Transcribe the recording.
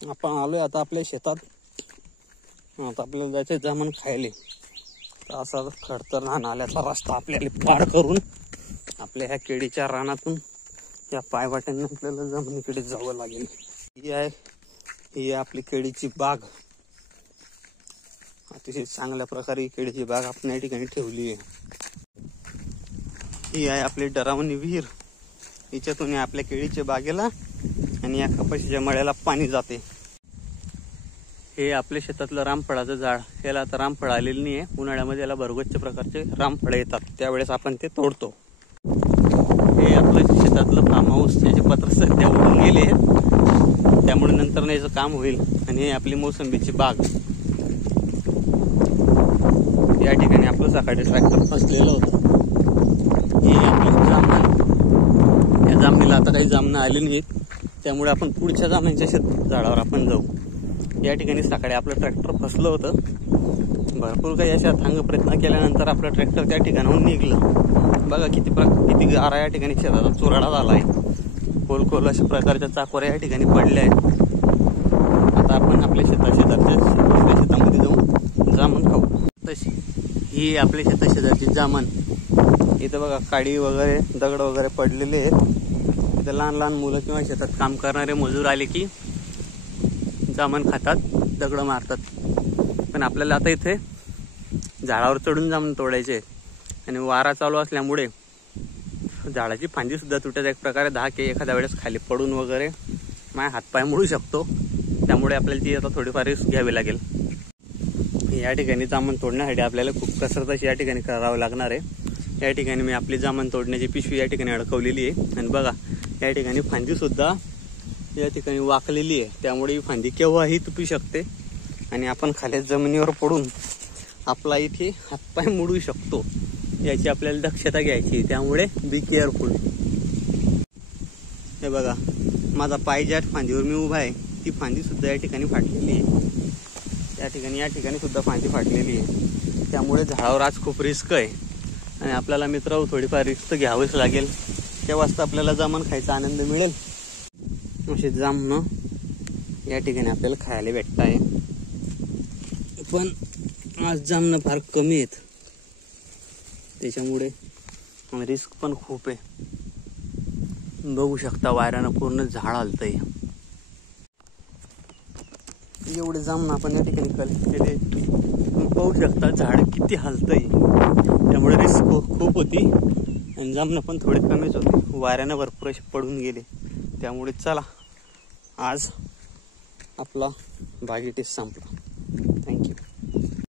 आपण आलोय आता आपल्या शेतात. आता आपल्याला जायचं जामन खायले. तर असा खडतर नाल्याचा रस्ता आपल्याला पार करून आपल्या ह्या केळीच्या रानातून या पायवाट्याने आपल्याला जमिनीकडे जावं लागेल. ही आहे आपली केळीची बाग. अतिशय चांगल्या प्रकारे केळीची बाग आपण या ठिकाणी ठेवली आहे. ही आहे आपली डरावणी विहीर. हिच्यातून आपल्या केळीच्या बागेला आणि या कपाशीच्या मळ्याला पाणी जाते. हे आपल्या शेतातलं रामफळाचं झाड. याला आता रामफळ आलेलं नाही आहे. उन्हाळ्यामध्ये याला भरगच्च प्रकारचे रामफळ येतात, त्यावेळेस आपण ते तोडतो. हे आपलं शेतातलं फार्म हाऊस. त्याचे पत्र सध्या उडून गेले, त्यामुळे नंतर याचं काम होईल. आणि हे आपली मोसंबीची बाग. या ठिकाणी आपलं सकाळी ट्रॅक्टर फसलेलं होतं. हे आपलं जामण. या जामणीला आता काही जामणं आले नाहीत, त्यामुळे आपण पुढच्या जामणीच्या झाडावर आपण जाऊ. या ठिकाणी सकाळी आपलं ट्रॅक्टर फसलं होतं. भरपूर काही अशा थांग प्रयत्न केल्यानंतर आपलं ट्रॅक्टर त्या ठिकाणाहून निघलं. बघा किती गारा या ठिकाणी शेताचा चुराडा झाला आहे. खोल अशा प्रकारच्या चाकोऱ्या या ठिकाणी पडल्या आहेत. आता आपण आपल्या शेतामध्ये जाऊन जामन खाऊ. तशी ही आपल्या शेताशेजारची जामन. इथं बघा काडी वगैरे दगड वगैरे पडलेले आहेत. इथं लहान मुलं किंवा शेतात काम करणारे मजूर आले की जामन खातात, दगड मारतात. पण आपल्याला आता इथे झाडावर चढून जामन तोडायचे आहेत. आणि वारा चालू असल्यामुळे झाडाची फांदी सुद्धा तुटायचा एक प्रकारे धाक आहे. एखाद्या वेळेस खाली पडून वगैरे माझ्या हातपाय मोडू शकतो. त्यामुळे आपल्याला ती आता थोडीफार रिस्क घ्यावी लागेल. या ठिकाणी जामन तोडण्यासाठी आपल्याला खूप कसरत अशी या ठिकाणी करावं लागणार आहे. या ठिकाणी मी आपली जामन तोडण्याची पिशवी या ठिकाणी अडकवलेली आहे. आणि बघा या ठिकाणी फांदी सुद्धा या ठिकाणी वाकलेली आहे. त्यामुळे ही फांदी केव्हाही तुटू शकते आणि आपण खाली जमिनीवर पडून आपला इथे हातपाय मोडू शकतो. याची आपल्याला दक्षता घ्यायची. त्यामुळे बी केअरफुल. हे बघा माझा पाय ज्या फांदीवर मी उभा आहे ती फांदी सुद्धा या ठिकाणी फाटलेली आहे. या ठिकाणी सुद्धा फांदी फाटलेली आहे. त्यामुळे झाडावर आज खूप रिस्क आहे. आणि आपल्याला मित्र थोडीफार रिस्क घ्यावीच लागेल. तेव्हाच आपल्याला जामन खायचा आनंद मिळेल. असे जामनं या ठिकाणी आपल्याला खायला भेटत आहे. पण आज जामनं फार कमी आहेत, त्याच्यामुळे रिस्क पण खूप आहे. बघू शकता वाऱ्यानं पूर्ण झाड हलतंय. एवढे जामनं आपण या ठिकाणी कलेक्ट केले. पाहू शकता झाड किती हलतंय. त्यामुळे रिस्क खूप होती आणि जामनं पण थोडे कमीच होते. वाऱ्यानं भरपूर असे पडून गेले. त्यामुळे चला आज आपला बागेट संपला.